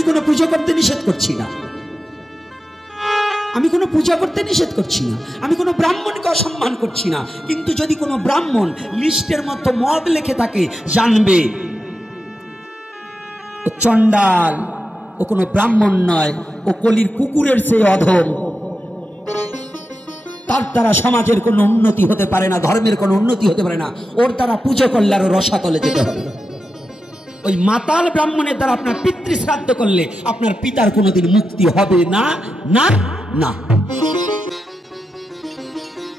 আমি কোনো পুজো করতে নিষেধ করছি না, আমি কোনো পূজা করতে নিষেধ করছি না, আমি কোনো ব্রাহ্মণকে অসম্মান করছি না। কিন্তু যদি কোনো ব্রাহ্মণ লিস্টের মধ্যে মদ লেখে থাকে, জানবে ও চণ্ডাল, ও কোনো ব্রাহ্মণ নয়, ও কলির কুকুরের চেয়ে অধম। তার দ্বারা সমাজের কোনো উন্নতি হতে পারে না, ধর্মের কোনো উন্নতি হতে পারে না। ওর দ্বারা পুজো করলে আরো রসাতলে যেতে হবে। ওই মাতাল ব্রাহ্মণের দ্বারা আপনার পিতৃ শ্রাদ্ধ করলে আপনার পিতার কোনোদিন মুক্তি হবে না, না না।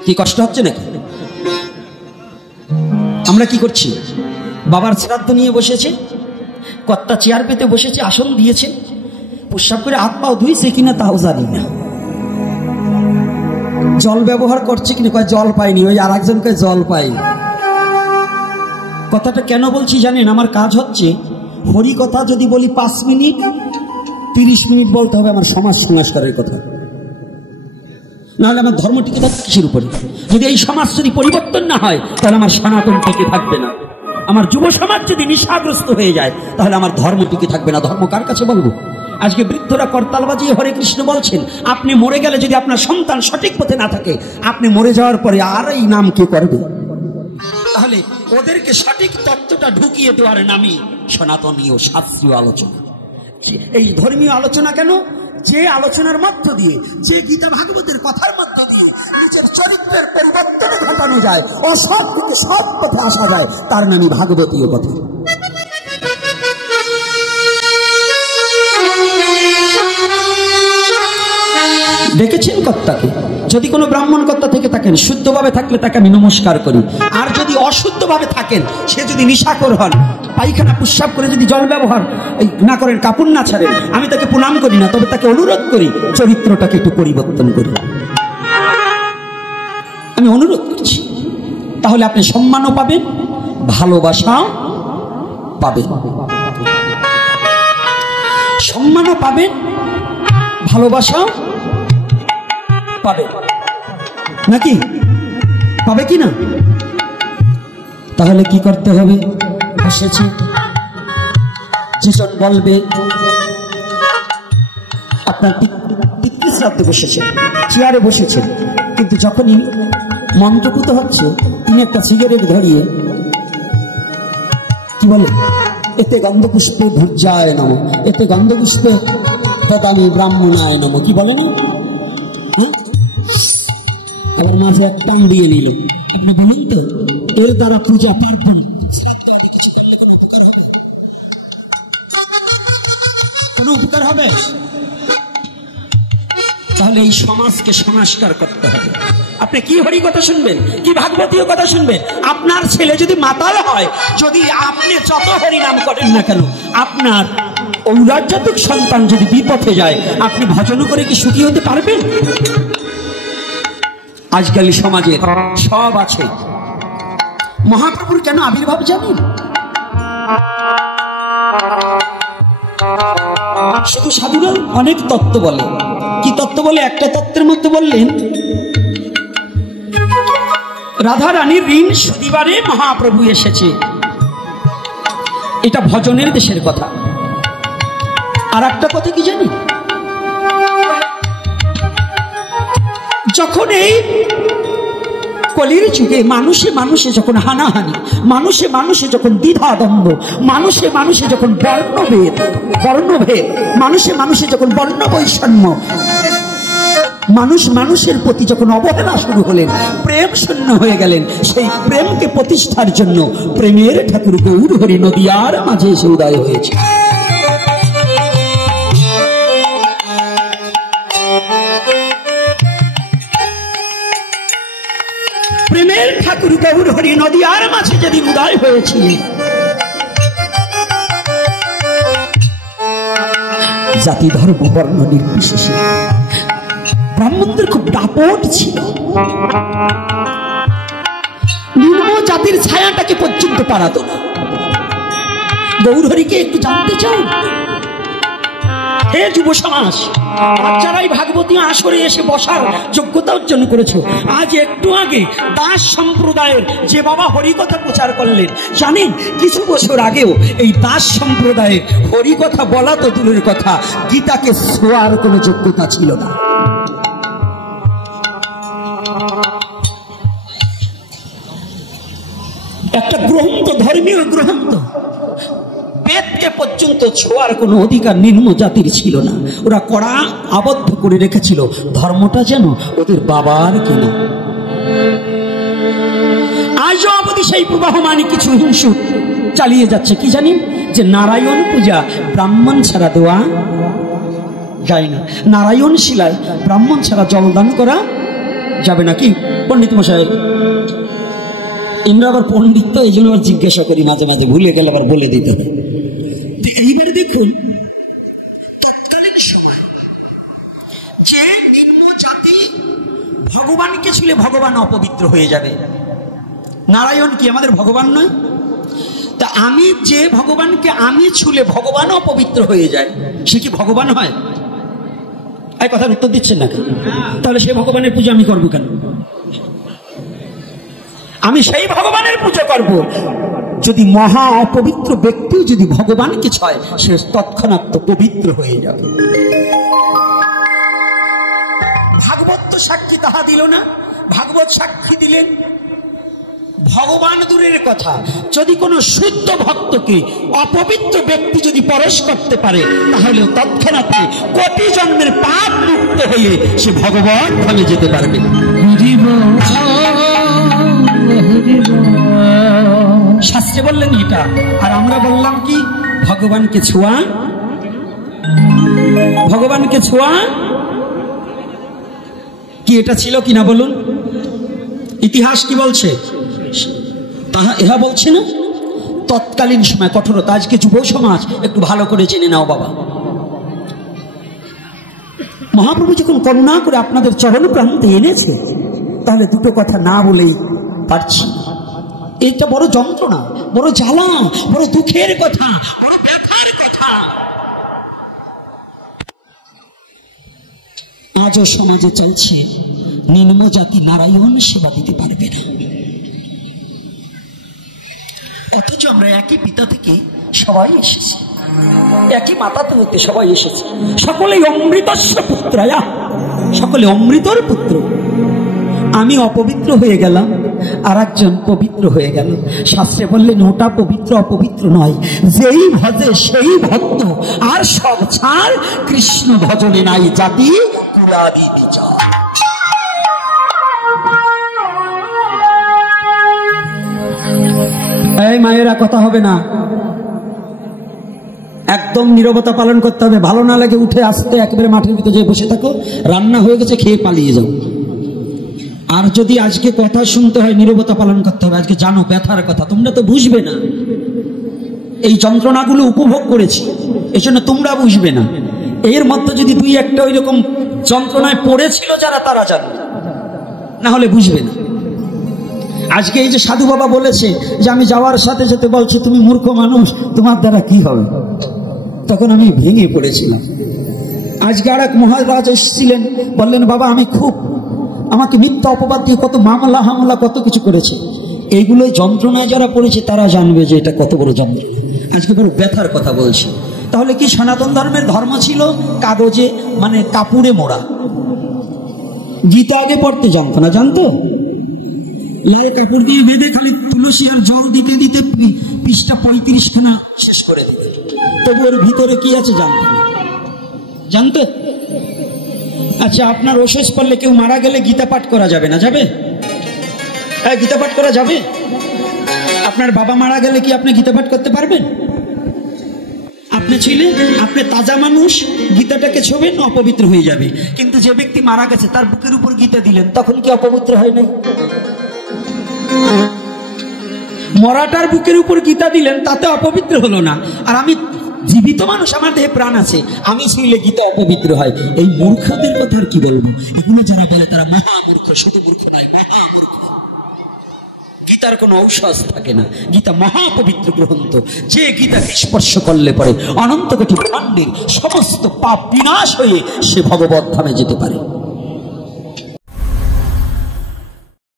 কি কষ্ট হচ্ছে নাকি? আমরা কি করছি? বাবার শ্রাদ্ধ নিয়ে বসেছে, কর্তা চেয়ার পেতে বসেছে, আসন দিয়েছে, প্রস্রাব করে হাত পাও ধুইছে কিনা তাও জানি না। জল ব্যবহার করছে কিনা, কয় জল পাইনি। ওই আর একজনকে জল পাইনি। কথাটা কেন বলছি জানেন? আমার কাজ হচ্ছে হরি কথা যদি বলি 5 মিনিট, 30 মিনিট বলতে হবে আমার সমাজ সংস্কারের কথা, নাহলে আমার ধর্ম টিকে থাকবে কিসের উপরে? যদি এই সমাজ যদি পরিবর্তন না হয় তাহলে আমার সনাতন টিকে থাকবে না। আমার যুব সমাজ যদি নেশাগ্রস্ত হয়ে যায় তাহলে আমার ধর্ম টিকে থাকবে না। ধর্ম কার কাছে বলবো? আজকে বৃদ্ধরা করতাল বাজিয়ে হরে কৃষ্ণ বলছেন। আপনি মরে গেলে যদি আপনার সন্তান সঠিক পথে না থাকে, আপনি মরে যাওয়ার পরে আর এই নাম কে করবে? তাহলে ওদেরকে সঠিক তত্ত্বটা ঢুকিয়ে দেওয়ার নামই সনাতনীয় শাস্ত্রীয় আলোচনা। এই ধর্মীয় আলোচনা কেন? যে আলোচনার মধ্য দিয়ে, যে গীতা ভাগবতের কথার মধ্য দিয়ে নিজের চরিত্রের পরিবর্তন ঘটানো যায়, অসৎ থেকে সৎ পথে আসা যায়, তার নামই ভাগবতীয় কথা। দেখেছেন কর্তাকে? যদি কোনো ব্রাহ্মণ কর্তা থেকে থাকেন, শুদ্ধভাবে থাকলে তাকে আমি নমস্কার করি। আর যদি অশুদ্ধভাবে থাকেন, সে যদি নিশাখোর হন, পায়খানা প্রস্রাব করে যদি জল ব্যবহার না করেন, কাপড় না ছাড়েন, আমি তাকে প্রণাম করি না, তবে তাকে অনুরোধ করি চরিত্রটাকে একটু পরিবর্তন করি। আমি অনুরোধ করছি। তাহলে আপনি সম্মানও পাবেন, ভালোবাসাও পাবেন। সম্মানও পাবেন, ভালোবাসাও পাবে, নাকি? পাবে কি না? তাহলে কি করতে হবে? এসেছে যেজন বলবে, আপনার পিতৃ শ্রাদ্ধে বসেছেন, চেয়ারে বসেছেন, কিন্তু যখনই মন্ত্রপুত হচ্ছে, তিনি একটা সিগারেট ধরিয়ে কি বলে, এতে গন্ধপুষ্পে ভূর্যায় নম, এতে গন্ধপুষ্পে তদামি ব্রাহ্মণায় নম, কি বলে না? আবার মাঝে এক টান দিয়ে নিল। আপনি বলেন তো, এর দ্বারা পূজা পার্বণ কোন উপকার হবে? তাহলে এই সমাজকে সংস্কার করতে হবে। আপনি কি হরি কথা শুনবেন, কি ভাগবতীয় কথা শুনবেন? আপনার ছেলে যদি মাতাল হয়, যদি আপনি যত হরি নাম করেন না কেন, আপনার ঔরাজ্যাতিক সন্তান যদি বিপথে যায়, আপনি ভজন করে কি সুখী হতে পারবেন? আজকাল সমাজে সব আছে। মহাপ্রভুর কেন আবির্ভাব জানেন? শুধু সাধুরা অনেক তত্ত্ব বলে। কি তত্ত্ব বলে? একটা তত্ত্বের মধ্যে বললেন, রাধা রানীর ঋণ শনিবারে মহাপ্রভু এসেছে। এটা ভজনের দেশের কথা। আর একটা কথা কি জানি? যখন এই কলির যুগে মানুষে মানুষে যখন হানাহানি, মানুষে মানুষে যখন দ্বিধাদ্বন্দ্ব, মানুষে মানুষে যখন বর্ণভেদ, মানুষে মানুষে যখন বর্ণ বৈষম্য, মানুষ মানুষের প্রতি যখন অবহেলা শুরু হলেন, প্রেম শূন্য হয়ে গেলেন, সেই প্রেমকে প্রতিষ্ঠার জন্য প্রেমের ঠাকুর গৌর হরি নদিয়ার মাঝে এসে উদয় হয়েছে। প্রেমের ঠাকুর গৌর হরি নদিয়ার মাঝে যেদিন উদয় হয়েছে, জাতি ধর্ম বর্ণ নির্বিশেষে ব্রাহ্মণদের খুব দাপট ছিল। নিম্ন জাতির ছায়াটাকে পর্যন্ত পারাত না। গৌর হরিকে একটু জানতে চান? হে যুব সমাজ, আর যারাই ভাগবতী আসরে এসে বসার যোগ্যতা অর্জন করেছো, আজ একটু আগে দাস সম্প্রদায়ের যে বাবা হরিকথা প্রচার করলেন, জানেন কিছু বছর আগেও এই দাস সম্প্রদায়ের হরিকথা বলা তো দূরের কথা, গীতাকে ছোঁয়ার কোনো যোগ্যতা ছিল না। একটা গ্রন্থ, ধর্মীয় গ্রন্থ, বেদকে পর্যন্ত ছোঁয়ার কোনো অধিকার নিম্ন জাতির ছিল না। ওরা কড়া আবদ্ধ করে রেখেছিল, ধর্মটা যেন ওদের বাবার কেনা। আজও অবধি সেই প্রবাহমানে কিছু হিংসুক চালিয়ে যাচ্ছে। কি জানি যে নারায়ণ পূজা ব্রাহ্মণ ছাড়া দেওয়া যায় না, নারায়ণ শিলায় ব্রাহ্মণ ছাড়া জলদান করা যাবে না। কি পণ্ডিত মশাই, আমরা আবার পণ্ডিত তো এই জন্য আবার জিজ্ঞাসা করি, মাঝে মাঝে ভুলে গেলে আবার বলে দিতে হবে। এইবারে দেখুন, তৎকালীন সময় যে নিম্ন জাতি ভগবানকে ছুলে ভগবান অপবিত্র হয়ে যাবে। নারায়ণ কি আমাদের ভগবান নয়? তা আমি যে ভগবানকে আমি ছুলে ভগবান অপবিত্র হয়ে যায়, সে কি ভগবান হয়? এই কথার উত্তর দিচ্ছেন না? তাহলে সে ভগবানের পূজা আমি করবো কেন? আমি সেই ভগবানের পূজা করব যদি মহা অপবিত্র ব্যক্তিও যদি ভগবানকে ছয়, সে তৎক্ষণাৎ পবিত্র হয়ে যাবে। ভাগবত তো সাক্ষী তাহা দিল না, ভাগবত সাক্ষী দিলেন। ভগবান দূরের কথা, যদি কোনো শুদ্ধ ভক্তকে অপবিত্র ব্যক্তি যদি পরশ করতে পারে, তাহলে তৎক্ষণাৎ কোটি জন্মের পাপ মুক্ত হয়ে সে ভগবান ধামে যেতে পারবে। শাস্ত্রে বললেন এটা, আর আমরা বললাম কি ভগবানকে ছোঁয়া, ভগবানকে ছোঁয়া কি এটা ছিল কিনা বলুন? ইতিহাস কি বলছে? তাহা ইহা বলছে না। তৎকালীন সময় কঠোরতা। আজকে যুব সমাজ একটু ভালো করে জেনে নাও বাবা, মহাপ্রভু যখন করুণা করে আপনাদের চরণ প্রান্তে এনেছে, তাহলে দুটো কথা না বলেই পারছি। এইটা বড় যন্ত্রণা, বড় জ্বালা, বড় দুঃখের কথা, বড় ব্যথার কথা। আজও সমাজে চলছে নিম্ন জাতি নারায়ণ সেবা দিতে পারবে না, অথচ আমরা একই পিতা থেকে সবাই এসেছি, একই মাতা থেকে সবাই এসেছি, সকলেই অমৃতস্য পুত্রায়া, সকলে অমৃতর পুত্র। আমি অপবিত্র হয়ে গেলাম, আর একজন পবিত্র হয়ে গেল। শাস্ত্রে বললেন ওটা পবিত্র অপবিত্র নয়, যেই ভজে সেই ভক্ত, আর সব ছাড় কৃষ্ণ ভজনে নাই জাতি কুলাদি বিচার। এই মায়েরা কথা হবে না, একদম নীরবতা পালন করতে হবে। ভালো না লাগে উঠে আসতে একেবারে মাঠের ভিতরে যে বসে থাকো, রান্না হয়ে গেছে খেয়ে পালিয়ে যাও। আর যদি আজকে কথা শুনতে হয় নীরবতা পালন করতে হবে। আজকে জানো ব্যথার কথা, তোমরা তো বুঝবে না, এই যন্ত্রণাগুলো উপভোগ করেছি, এই জন্য তোমরা বুঝবে না। এর মধ্যে যদি দুই একটা ওই রকম যন্ত্রণায় পড়েছিল যারা, তারা জানবে, না হলে বুঝবে না। আজকে এই যে সাধু বাবা বলেছে যে আমি যাওয়ার সাথে সাথে বলছো তুমি মূর্খ মানুষ, তোমার দ্বারা কি হবে, তখন আমি ভেঙে পড়েছিলাম। আজকে আর এক মহারাজ এসেছিলেন, বললেন বাবা আমি খুব, আমাকে মিথ্যা অপবাদ দিয়ে কত মামলা হামলা কত কিছু করেছে। এইগুলো যন্ত্রণায় যারা পড়েছে তারা জানবে যে এটা কত বড় যন্ত্রণা। আজকে বড় ব্যথার কথা বলছি। তাহলে কি সনাতন ধর্মের ধর্ম ছিল কাগজে মানে কাপড়ে মোড়া? গীতা আগে পড়তে যন্ত্রণা জানতো, লাল কাপড় দিয়ে বেঁধে খালি তুলসী আর জল দিতে দিতে পৃষ্ঠা 35 খানা শেষ করে দিতে, তবু ওর ভিতরে কি আছে জানতো না, জানতো? আচ্ছা আপনার ওষুধ পড়লে কেউ মারা গেলে গীতা পাঠ করা যাবে না? যাবে? হ্যাঁ গীতা পাঠ করা যাবে। আপনার বাবা মারা গেলে কি আপনি গীতা পাঠ করতে পারবেন? আপনি ছিলেন, আপনি তাজা মানুষ, গীতাটাকে ছোবেন অপবিত্র হয়ে যাবে। কিন্তু যে ব্যক্তি মারা গেছে তার বুকের উপর গীতা দিলেন, তখন কি অপবিত্র হয় নাই? মরাটার বুকের উপর গীতা দিলেন, তাতে অপবিত্র হলো না। আর আমি জীবিত মানুষ, আমার দেহে প্রাণ আছে, আমি শুইলে গীতা অপবিত্র হয়। এই মূর্খদের কথা আর কি বলবো? এগুলো যারা বলে তারা মহামূর্খ, শুধু মূর্খ নয়, মহামূর্খ। গীতার কোনো ঔষধ থাকে না। গীতা মহাপবিত্র গ্রন্থ, যে গীতাকে স্পর্শ করলে পরে অনন্ত কোটি ব্রহ্মাণ্ডের সমস্ত পাপ বিনাশ হয়ে সে ভগবত ধামে যেতে পারে।